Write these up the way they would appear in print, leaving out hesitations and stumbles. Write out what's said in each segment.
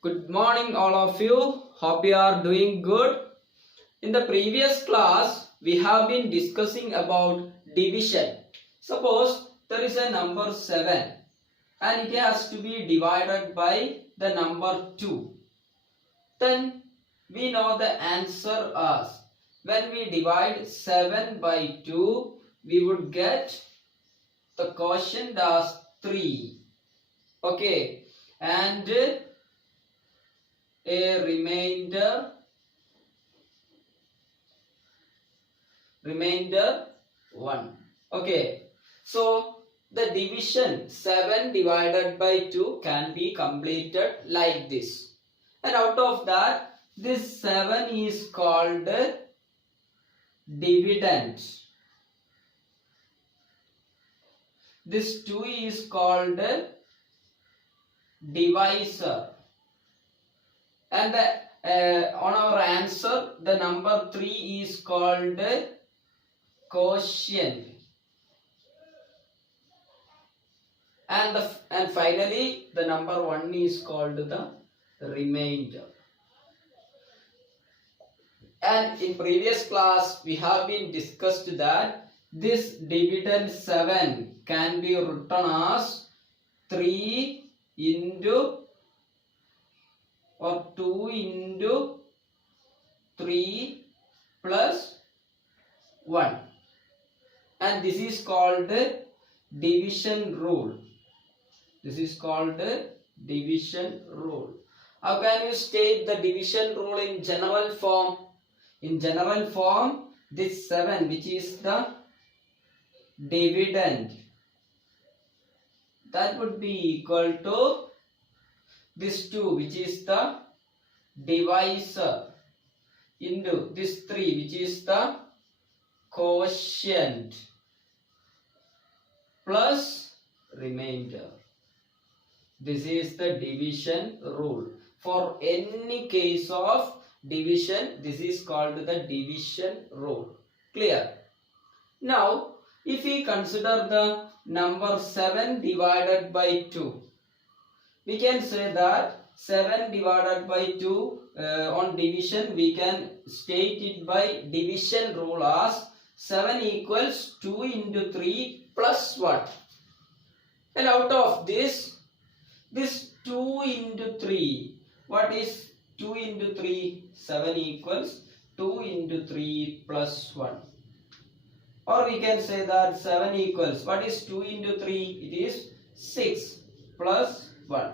Good morning, all of you. Hope you are doing good. In the previous class, we have been discussing about division. Suppose there is a number 7 and it has to be divided by the number 2. Then we know the answer as when we divide 7 by 2, we would get the quotient as 3. Okay, and a remainder 1. Okay, so the division 7 divided by 2 can be completed like this, and out of that this 7 is called dividend, this 2 is called divisor, and on our answer the number 3 is called quotient, and finally the number 1 is called the remainder. And in previous class we have been discussed that this dividend 7 can be written as 3 into or 2 into 3 plus 1, and this is called division rule. This is called division rule. How can you state the division rule in general form? In general form, this 7, which is the dividend, that would be equal to this 2, which is the divisor, into this 3, which is the quotient, plus remainder. This is the division rule. For any case of division, this is called the division rule. Clear? Now, if we consider the number 7 divided by 2, we can say that 7 divided by 2 on division, we can state it by division rule as 7 equals 2 into 3 plus 1. And out of this 2 into 3, what is 2 into 3? 7 equals 2 into 3 plus 1. Or we can say that 7 equals, what is 2 into 3? It is 6 plus 1.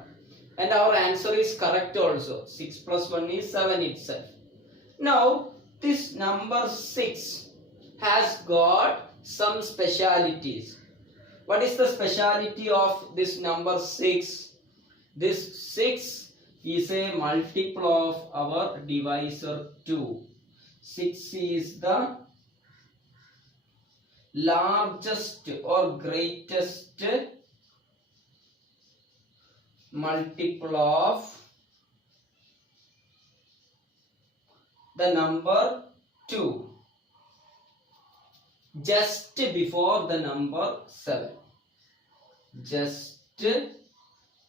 And our answer is correct also. 6 plus 1 is 7 itself. Now, this number 6 has got some specialities. What is the speciality of this number 6? This 6 is a multiple of our divisor 2. 6 is the largest or greatest multiple of the number 2 just before the number 7. Just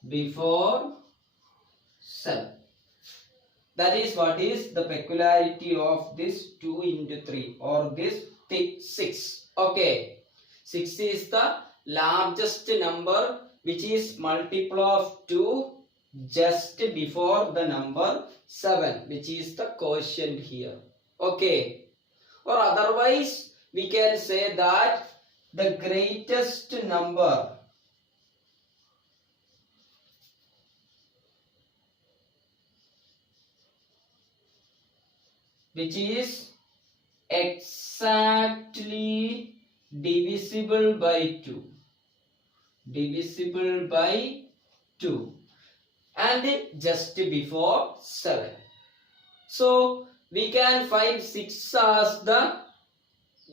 before 7. That is what is the peculiarity of this 2 into 3 or this 6. Okay, 6 is the largest number which is multiple of 2 just before the number 7, which is the quotient here. Okay, or otherwise we can say that the greatest number which is exactly divisible by 2. Divisible by 2 and just before 7. So we can find 6 as the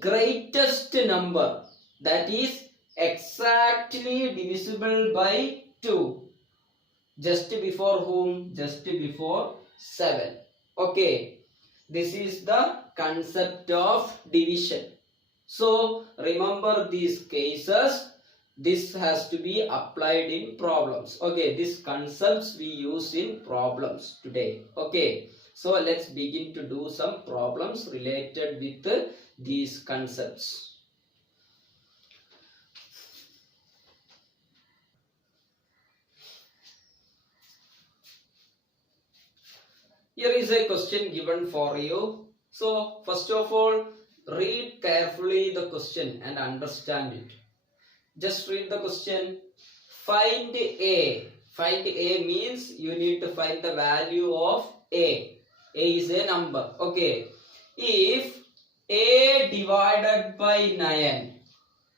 greatest number, that is exactly divisible by 2. Just before whom? Just before 7. Okay, this is the concept of division. So remember these cases. This has to be applied in problems. Okay, these concepts we use in problems today. Okay, so let's begin to do some problems related with these concepts. Here is a question given for you. So first of all, read carefully the question and understand it. Just read the question. Find A. Find A means you need to find the value of A. A is a number. Okay. If A divided by 9.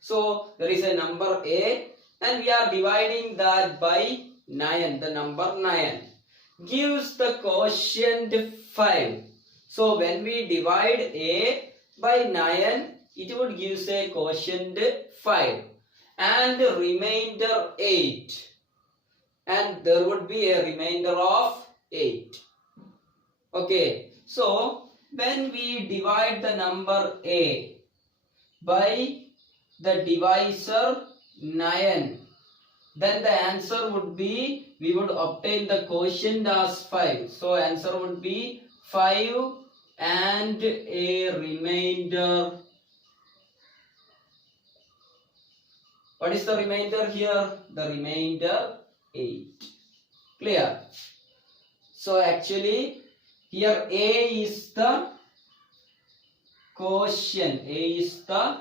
So there is a number A and we are dividing that by 9. The number 9 gives the quotient 5. So when we divide A by 9, it would give a quotient 5 and remainder 8. And there would be a remainder of 8. Okay, so when we divide the number A by the divisor 9, then the answer would be, we would obtain the quotient as 5. So answer would be 5 and a remainder. What is the remainder here? The remainder 8. Clear? So actually here A is the quotient. A is the,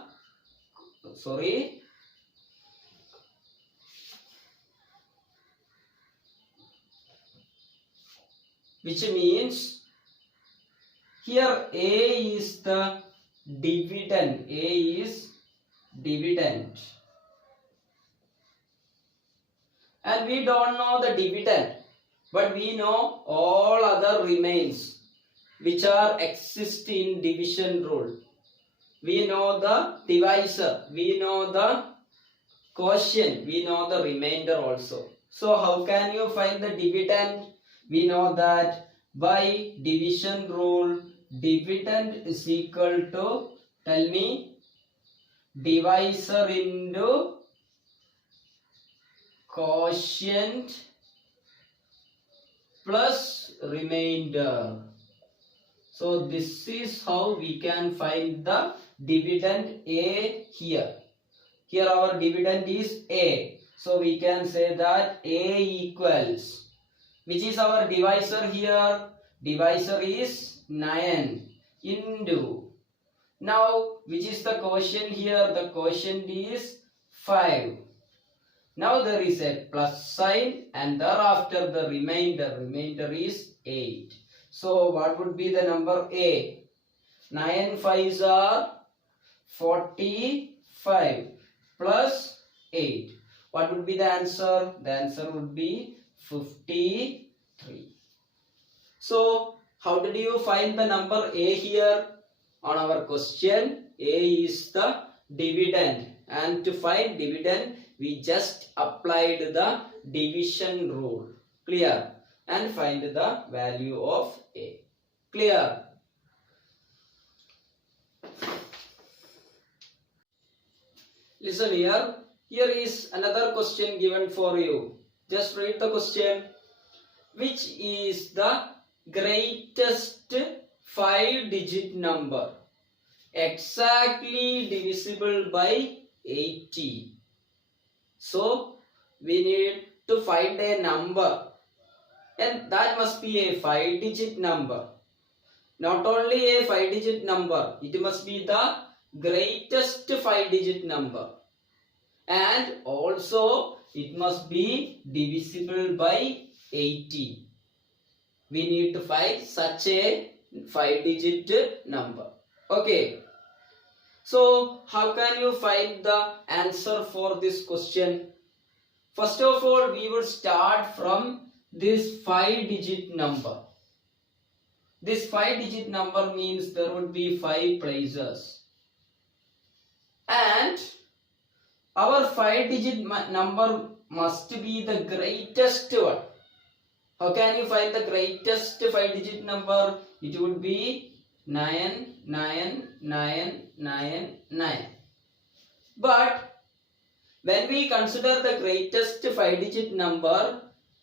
which means here A is the dividend. A is dividend. And we don't know the dividend, but we know all other remains which are exist in division rule. We know the divisor, we know the quotient, we know the remainder also. So how can you find the dividend? We know that by division rule, dividend is equal to, tell me, divisor into quotient plus remainder. So this is how we can find the dividend A here. Here our dividend is A. So we can say that A equals, which is our divisor here? Divisor is 9 into. Now which is the quotient here? The quotient is 5. Now there is a plus sign and thereafter the remainder. Remainder is 8. So what would be the number A? 9 5s are 45 plus 8. What would be the answer? The answer would be 53. So how did you find the number A here? On our question, A is the dividend, and to find dividend we just applied the division rule. Clear? And find the value of A. Clear? Listen here. Here is another question given for you. Just read the question. Which is the greatest 5-digit number exactly divisible by 80? So we need to find a number, and that must be a 5-digit number. Not only a 5-digit number, it must be the greatest 5-digit number, and also it must be divisible by 80. We need to find such a 5-digit number. Okay. So how can you find the answer for this question? First of all, we will start from this 5-digit number. This 5-digit number means there would be 5 places. And our 5-digit number must be the greatest one. How can you find the greatest 5-digit number? It would be 99999. But when we consider the greatest 5-digit number,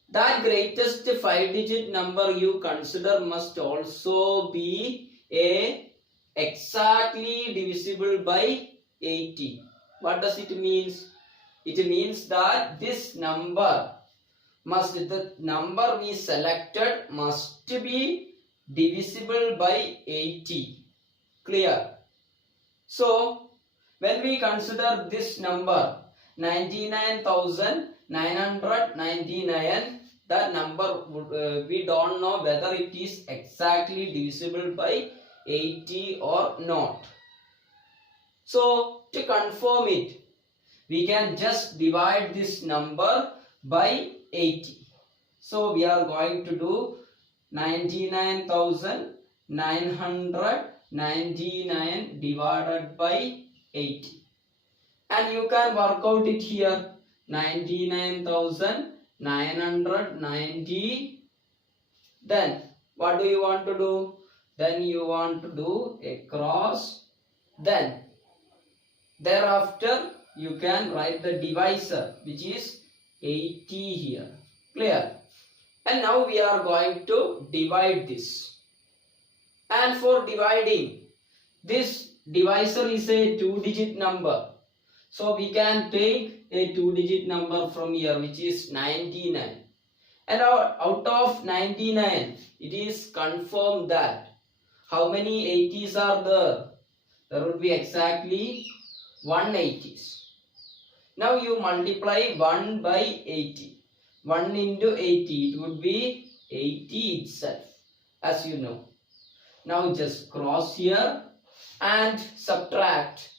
that greatest 5-digit number you consider must also be exactly divisible by 80. What does it means? It means that this number the number we selected must be divisible by 80. Clear? So, when we consider this number 99,999, that number we don't know whether it is exactly divisible by 80 or not. So, to confirm it, we can just divide this number by 80. So, we are going to do 99,999 divided by 80. And you can work out it here. 99,990. Then, what do you want to do? Then you want to do a cross. Then, thereafter, you can write the divisor, which is 80 here. Clear? And now we are going to divide this. And for dividing, this divisor is a 2-digit number. So we can take a 2-digit number from here, which is 99. And out of 99, it is confirmed that how many 80s are there? There would be exactly 180s. Now you multiply 1 by 80. 1 into 80, it would be 80 itself, as you know. Now just cross here and subtract.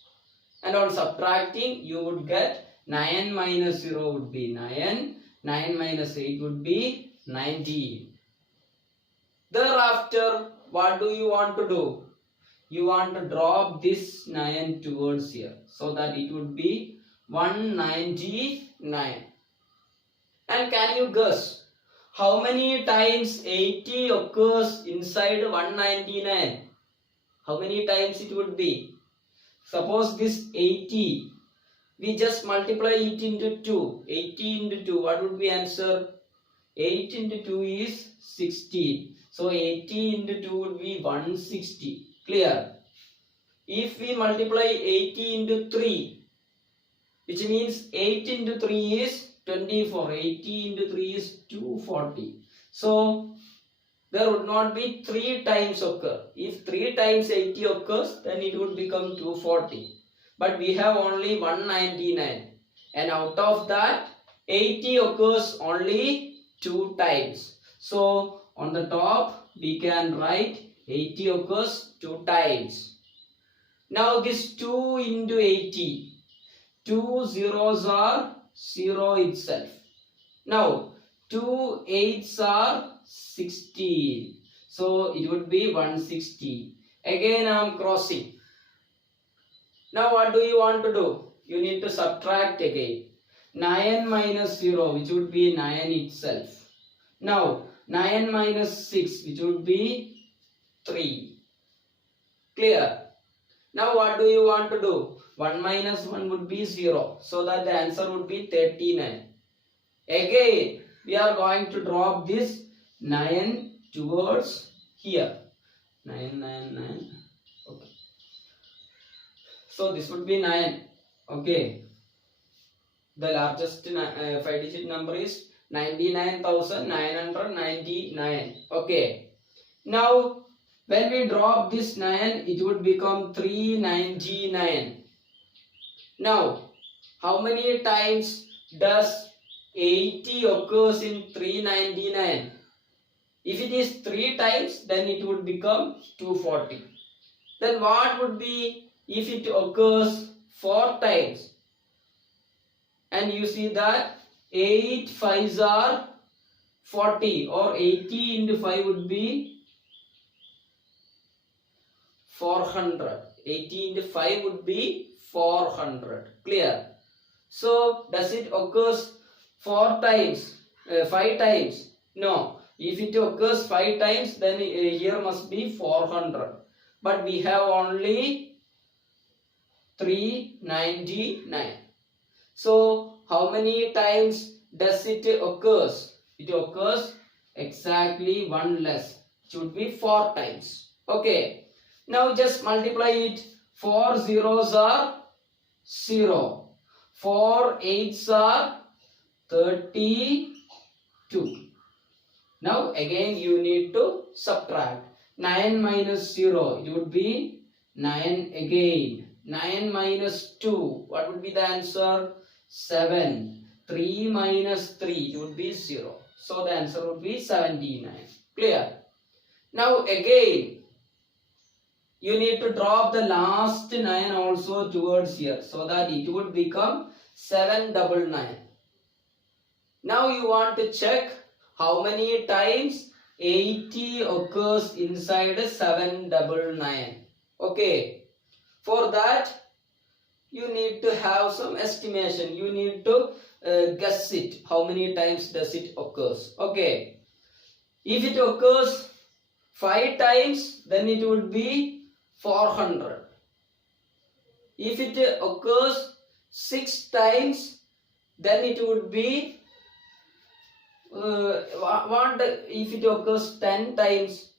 And on subtracting, you would get 9 minus 0 would be 9. 9 minus 8 would be 19. Thereafter, what do you want to do? You want to drop this 9 towards here, so that it would be 199. And can you guess how many times 80 occurs inside 199? How many times it would be? Suppose this 80, we just multiply it into 2. 80 into 2, what would be answer? 8 into 2 is 16. So 80 into 2 would be 160. Clear? If we multiply 80 into 3, which means 8 into 3 is 24. 80 into 3 is 240. So there would not be 3 times occur. If 3 times 80 occurs, then it would become 240. But we have only 199. And out of that, 80 occurs only 2 times. So on the top, we can write 80 occurs 2 times. Now this 2 into 80. 2 zeros are 0 itself. Now 2 8s are 16. So it would be 160. Again I am crossing. Now what do you want to do? You need to subtract again. 9 minus 0, which would be 9 itself. Now 9 minus 6, which would be 3. Clear? Now what do you want to do? 1 minus 1 would be 0. So that the answer would be 39. Again, we are going to drop this 9 towards here. 9, 9, 9. Okay. So this would be 9. Okay. The largest 5-digit number is 99,999. Okay. Now, when we drop this 9, it would become 399. Now, how many times does 80 occurs in 399? If it is 3 times, then it would become 240. Then what would be if it occurs 4 times? And you see that 8 5s are 40, or 80 into 5 would be 400. 80 into 5 would be 400. Clear? So, does it occurs 4 times, 5 times? No. If it occurs 5 times, then here must be 400. But we have only 399. So how many times does it occurs? It occurs exactly one less. It should be 4 times. Okay. Now just multiply it. 4 zeros are 0. 4 eights are 32. Now again you need to subtract. 9 minus 0, it would be 9 again. 9 minus 2, what would be the answer? 7. 3 minus 3, it would be 0. So the answer would be 79. Clear? Now again, you need to drop the last 9 also towards here, so that it would become 799. Now you want to check how many times 80 occurs inside 799. Okay. For that, you need to have some estimation. You need to guess it. How many times does it occurs? Okay. If it occurs 5 times, then it would be 400. If it occurs 6 times, then it would be if it occurs 10 times.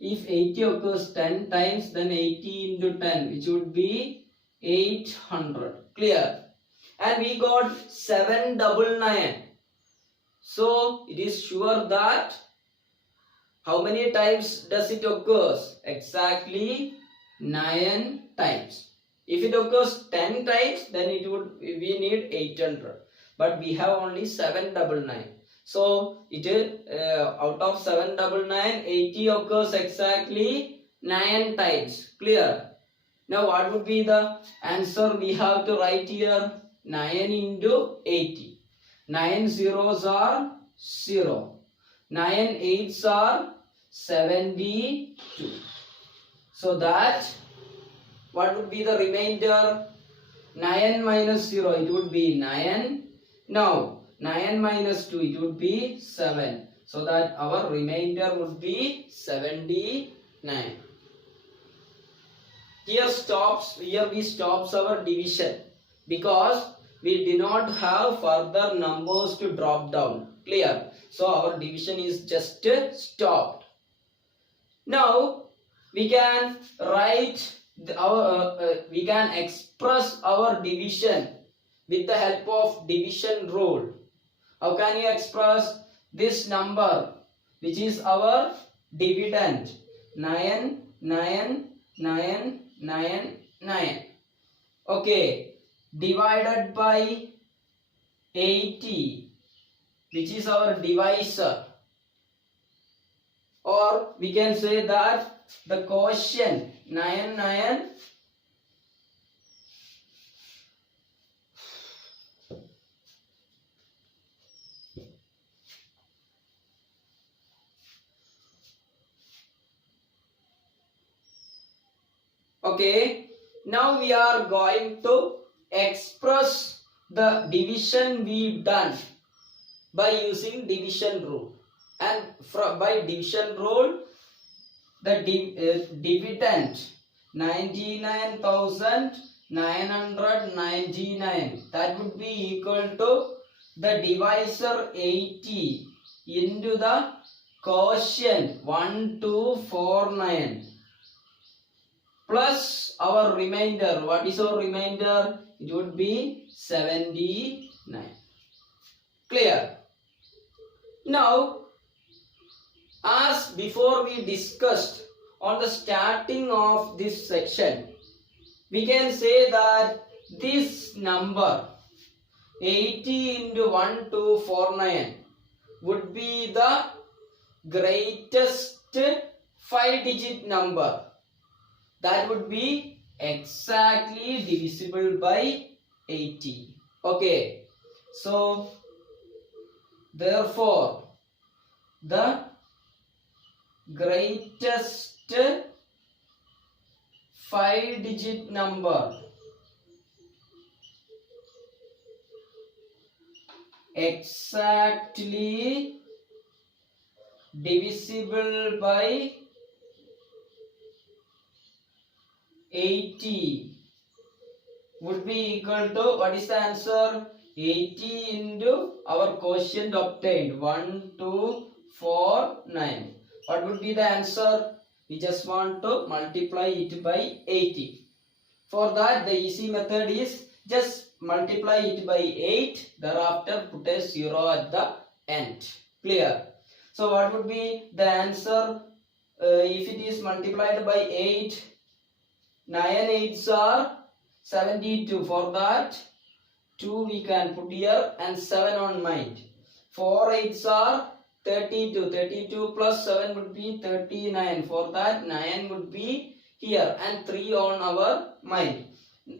If 80 occurs 10 times, then 80 into 10, which would be 800. Clear? And we got 799. So it is sure that how many times does it occurs? Exactly 9 times. If it occurs 10 times, then we need 800. But we have only 799. So it out of 799, 80 occurs exactly 9 times. Clear? Now what would be the answer? We have to write here 9 into 80. 9 zeros are 0. 9 eights are 72. So that what would be the remainder? 9 minus 0, it would be 9. Now 9 minus 2, it would be 7. So that our remainder would be 79. Here we stops our division, because we do not have further numbers to drop down. Clear? So our division is just stopped. Now we can write we can express our division with the help of division rule. How can you express this number, which is our dividend? 9, 9, 9, 9, 9. Okay. Divided by 80, which is our divisor. Or we can say that the quotient 9, 9. Okay, now we are going to express the division we done by using division rule. And by division rule, the dividend 99,999, that would be equal to the divisor 80 into the quotient 1249 plus our remainder. What is our remainder? It would be 79. Clear? Now, as before we discussed on the starting of this section, we can say that this number 80 into 1249 would be the greatest 5-digit number. That would be exactly divisible by 80. Okay. So, therefore, the greatest 5-digit number exactly divisible by 80 would be equal to, what is the answer? 80 into our quotient obtained, 1, 2, 4, 9. What would be the answer? We just want to multiply it by 80. For that, the easy method is just multiply it by 8, thereafter put a 0 at the end. Clear? So what would be the answer if it is multiplied by 8? 9 8s are 72. For that, 2 we can put here and 7 on mind. 4 8s are 32. 32 plus 7 would be 39. For that, 9 would be here and 3 on our mind.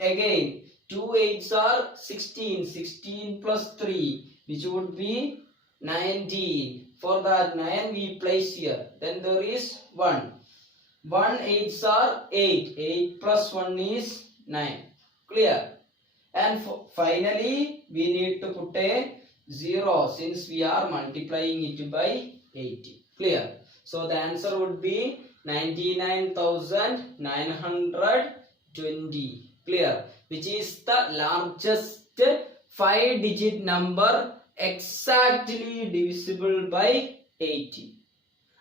Again, 2 8s are 16. 16 plus 3, which would be 19. For that, 9 we place here. Then there is 1. 1 8s are 8. 8 plus 1 is 9. Clear? And finally, we need to put a 0 since we are multiplying it by 80. Clear? So the answer would be 99,920. Clear? Which is the largest 5-digit number exactly divisible by 80.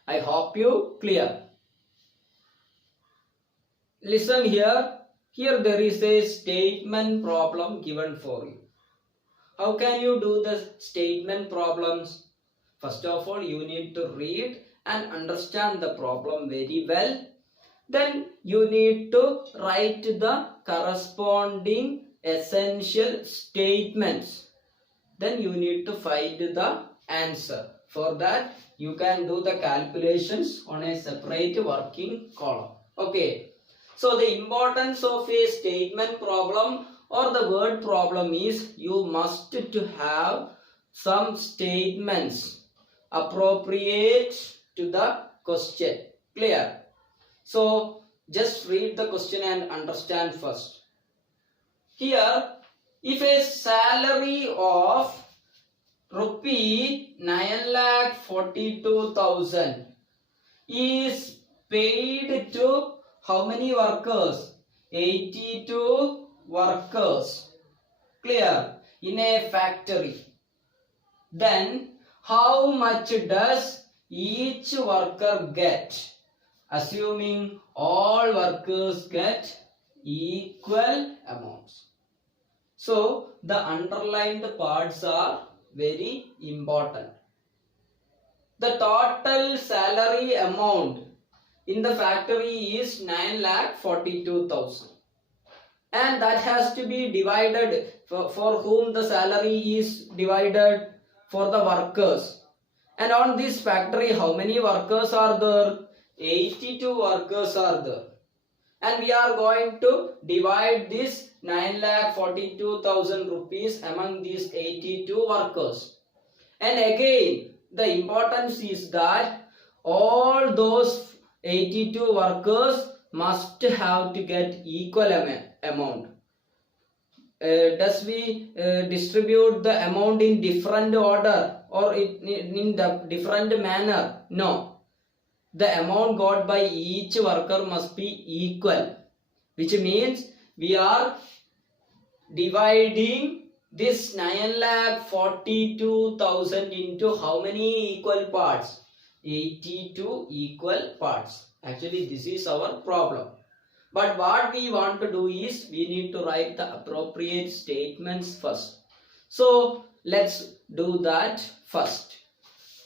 I hope you clear. Listen here. Here there is a statement problem given for you. How can you do the statement problems? First of all, you need to read and understand the problem very well. Then you need to write the corresponding essential statements. Then you need to find the answer. For that, you can do the calculations on a separate working column. Okay. So the importance of a statement problem or the word problem is you must to have some statements appropriate to the question. Clear? So just read the question and understand first. Here, if a salary of rupee 9,42,000 is paid to how many workers? 82 workers. Clear? In a factory. Then how much does each worker get? Assuming all workers get equal amounts. So the underlined parts are very important. The total salary amount in the factory is 9,42,000. And that has to be divided for whom the salary is divided for the workers. And on this factory, how many workers are there? 82 workers are there. And we are going to divide this 9,42,000 rupees among these 82 workers. And again, the importance is that all those 82 workers must have to get equal amount. Does we distribute the amount in different order or in the different manner? No. The amount got by each worker must be equal, which means we are dividing this 9,42,000 into how many equal parts? 82 equal parts. Actually, this is our problem. But what we want to do is we need to write the appropriate statements first. So let's do that first.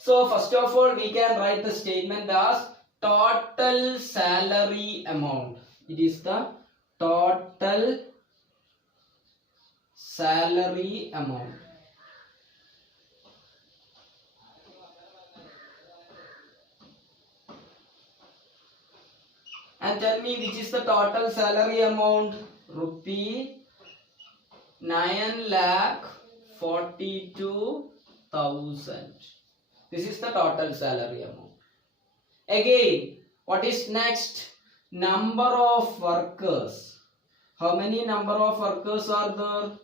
So first of all, we can write the statement as total salary amount. It is the total salary amount. And tell me which is the total salary amount? Rupee 9,42,000. This is the total salary amount. Again, what is next? Number of workers. How many number of workers are there?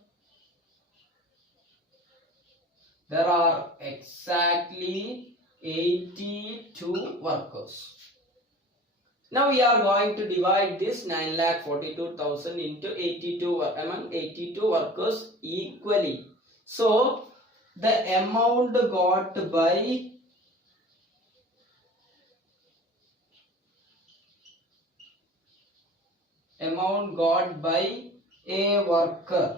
There are exactly 82 workers. Now we are going to divide this 9,42,000 into 82 among 82 workers equally. So the amount got by a worker,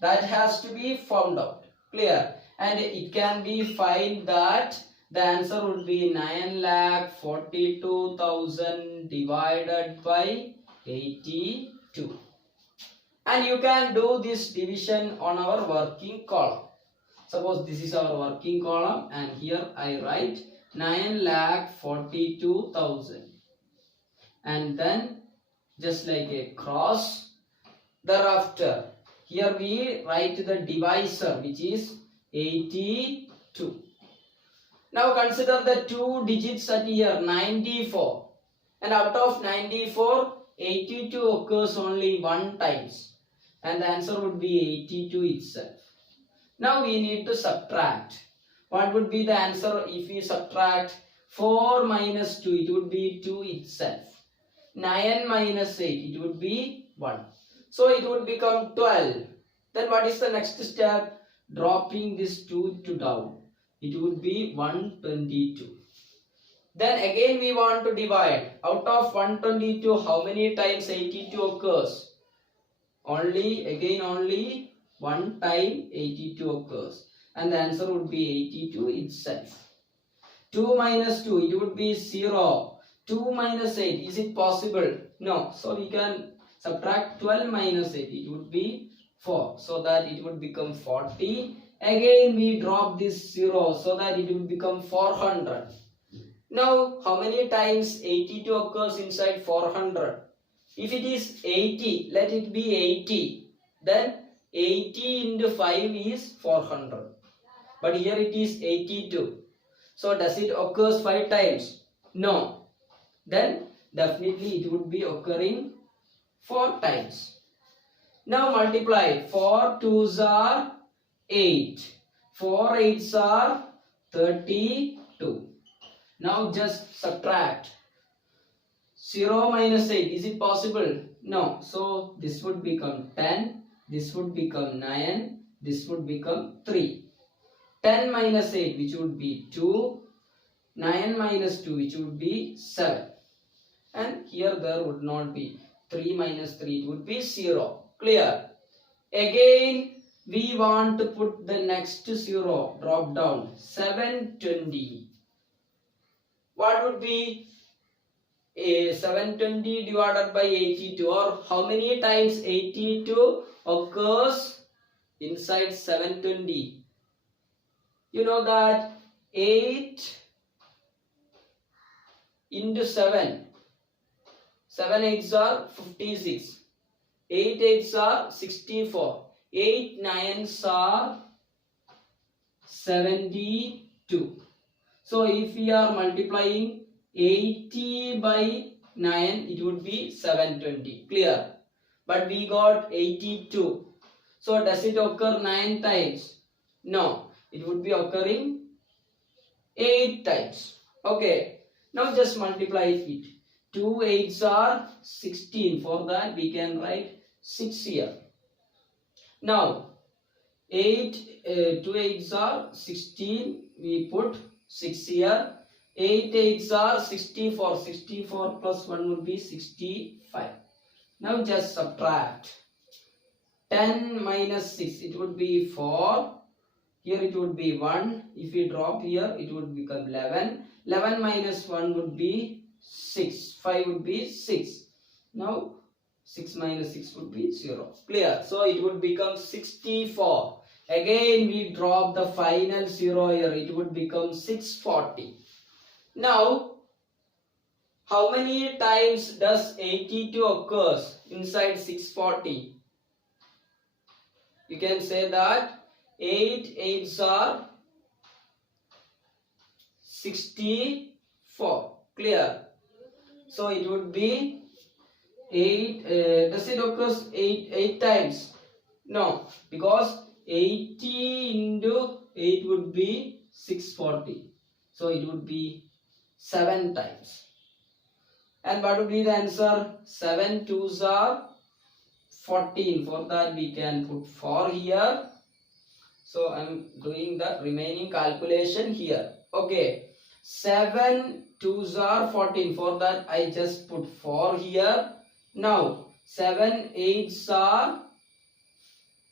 that has to be found out. Clear? And it can be find that the answer would be 9,42,000 divided by 82. And you can do this division on our working column. Suppose this is our working column and here I write 9,42,000 and then just like a cross. Thereafter here we write the divisor, which is 82. Now consider the two digits at here, 94. And out of 94, 82 occurs only one times. And the answer would be 82 itself. Now we need to subtract. What would be the answer if we subtract 4 minus 2? It would be 2 itself. 9 minus 8, it would be 1. So it would become 12. Then what is the next step? Dropping this 2 to down. It would be 122. Then again we want to divide. Out of 122, how many times 82 occurs? Only one time 82 occurs. And the answer would be 82 itself. 2 minus 2, it would be 0. 2 minus 8, is it possible? No. So we can subtract 12 minus 8, it would be 4. So that it would become 40. Again we drop this 0 so that it would become 400. Now how many times 82 occurs inside 400? If it is 80, let it be 80. Then 80 into 5 is 400. But here it is 82. So does it occurs 5 times? No. Then definitely it would be occurring 4 times. Now multiply. 4 2s are 8. 4 8s are 32. Now just subtract. 0 minus 8. Is it possible? No. So this would become 10. This would become 9. This would become 3. 10 minus 8, which would be 2. 9 minus 2, which would be 7. And here there would not be 3 minus 3, it would be 0. Clear? Again we want to put the next 0, drop down. 720. What would be 720 divided by 82, or how many times 82 occurs inside 720? You know that 8 into 7. 7 8s are 56. 8 8s are 64. 8 9s are 72. So if we are multiplying 80 by 9, it would be 720. Clear? But we got 82. So does it occur 9 times? No. It would be occurring 8 times. Okay. Now just multipy it. 2 8s are 16. For that we can write 6 here. Now 2 8s are 16. We put 6 here. 8 8s are 64. 64 plus 1 would be 65. Now just subtract. 10 minus 6, it would be 4. Here it would be 1. If we drop here, it would become 11. 11 minus 1 would be 6. 5 would be 6. Now 6 minus 6 would be 0. Clear? So it would become 64. Again we drop the final 0 here. It would become 640. Now how many times does 82 occurs inside 640? You can say that 8 8s are 64. Clear? So it would be 8. Does it occurs 8 times? No, because 80 into 8 would be 640. So it would be 7 times. And what would be the answer? 7 2s are 14. For that we can put 4 here. So I am doing the remaining calculation here. Okay. 7 2s are 14. For that I just put 4 here. Now 7 8s are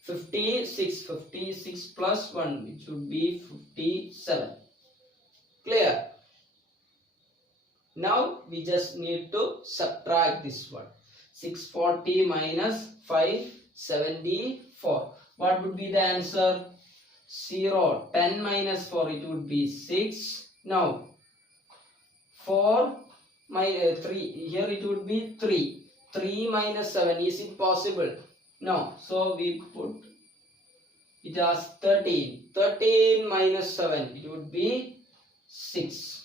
56. 56 plus 1, which would be 57. Clear? Now we just need to subtract this one. 640 minus 574. What would be the answer? 0. 10 minus 4, it would be 6. Now 4 minus 3, here it would be 3. 3 minus 7, is it possible? No. So we put it as 13. 13 minus 7, it would be 6.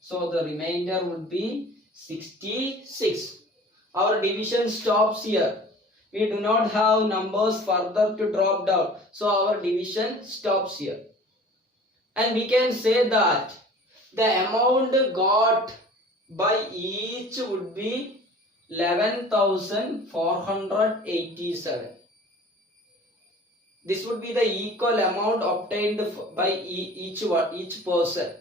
So the remainder would be 66. Our division stops here. We do not have numbers further to drop down. So our division stops here. And we can say that the amount got by each would be 11,487. This would be the equal amount obtained by each person.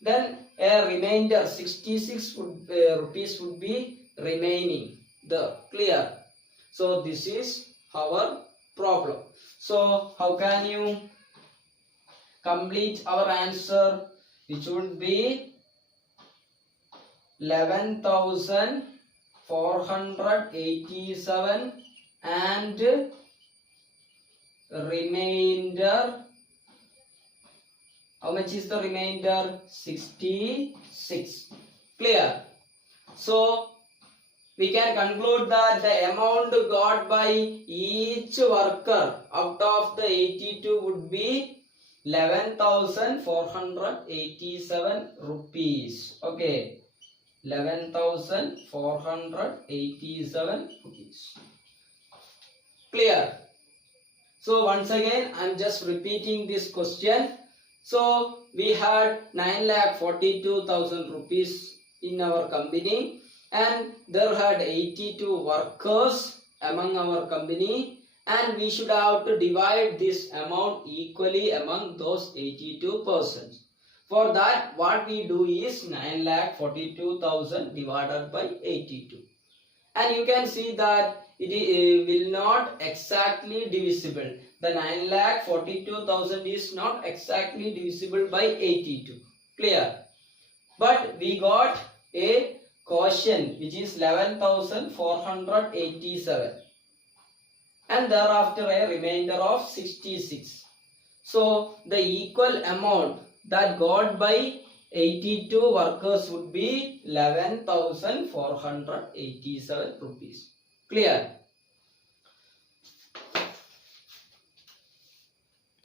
Then a remainder 66 rupees would be remaining. Clear? So this is our problem. So how can you complete our answer? Which would be 11,487 and remainder. How much is the remainder? 66. Clear? So we can conclude that the amount got by each worker out of the 82 would be 11,487 rupees. Okay. 11,487 rupees. Clear? So once again I am just repeating this question. So we had 9,42,000 rupees in our company, and there had 82 workers among our company, and we should have to divide this amount equally among those 82 persons. For that, what we do is 9,42,000 divided by 82. And you can see that it will not exactly divisible. The 9,42,000 is not exactly divisible by 82. Clear? But we got a quotient which is 11,487. And thereafter a remainder of 66. So the equal amount that got by 82 workers would be 11,487 rupees. Clear?